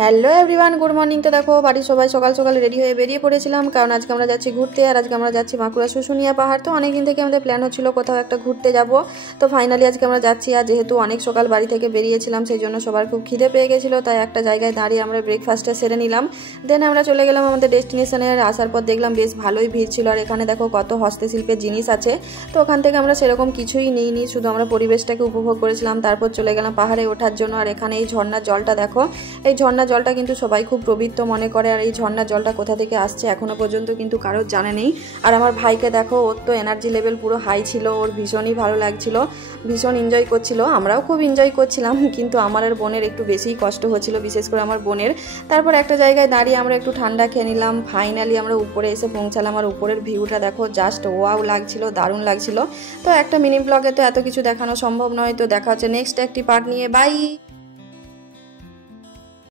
Hello everyone, good morning. তো দেখো বাড়ির সবাই সকাল সকাল রেডি হয়ে বেরিয়ে পড়েছিলাম, কারণ আজকে আমরা যাচ্ছি ঘুরতে। আর আজকে আমরা যাচ্ছি বাঁকুড়া শুশুনিয়া পাহাড়। তো অনেকদিন থেকে আমাদের প্ল্যান হচ্ছিল কোথাও একটা ঘুরতে যাব। তো ফাইনালি আজকে আমরা যাচ্ছি। আর যেহেতু অনেক সকাল বাড়ি থেকে বেরিয়েছিলাম, সেই জন্য সবার খুব খিদে পেয়ে গেছিলো, তাই একটা জায়গায় দাঁড়িয়ে আমরা ব্রেকফাস্টটা সেরে নিলাম। দেন আমরা চলে গেলাম আমাদের ডেস্টিনেশনে। আসার পর দেখলাম বেশ ভালোই ভিড় ছিল। আর এখানে দেখো কত হস্তশিল্পের জিনিস আছে। তো ওখান থেকে আমরা সেরকম কিছুই নিইনি, শুধু আমরা পরিবেশটাকে উপভোগ করেছিলাম। তারপর চলে গেলাম পাহাড়ে ওঠার জন্য। আর এখানে এই ঝর্ণার জলটা দেখো, এই ঝর্ণার জলটা কিন্তু সবাই খুব পবিত্র মনে করে। আর এই ঝর্ণার জলটা কোথা থেকে আসছে এখনো পর্যন্ত কিন্তু কারোর জানা নেই। আর আমার ভাইকে দেখো, ওর তো এনার্জি লেভেল পুরো হাই ছিল, ওর ভীষণই ভালো লাগছিল, ভীষণ এনজয় করছিল। আমরাও খুব এনজয় করছিলাম, কিন্তু আমার আর বোনের একটু বেশিই কষ্ট হচ্ছিল, বিশেষ করে আমার বোনের। তারপর একটা জায়গায় দাঁড়িয়ে আমরা একটু ঠান্ডা খেয়ে নিলাম। ফাইনালি আমরা উপরে এসে পৌঁছালাম। আর উপরের ভিউটা দেখো, জাস্ট ওয়াও লাগছিল, দারুণ লাগছিল। তো একটা মিনি ব্লগে তো এত কিছু দেখানো সম্ভব নয়। তো দেখা হচ্ছে নেক্সট একটি পার্ট নিয়ে। বাই।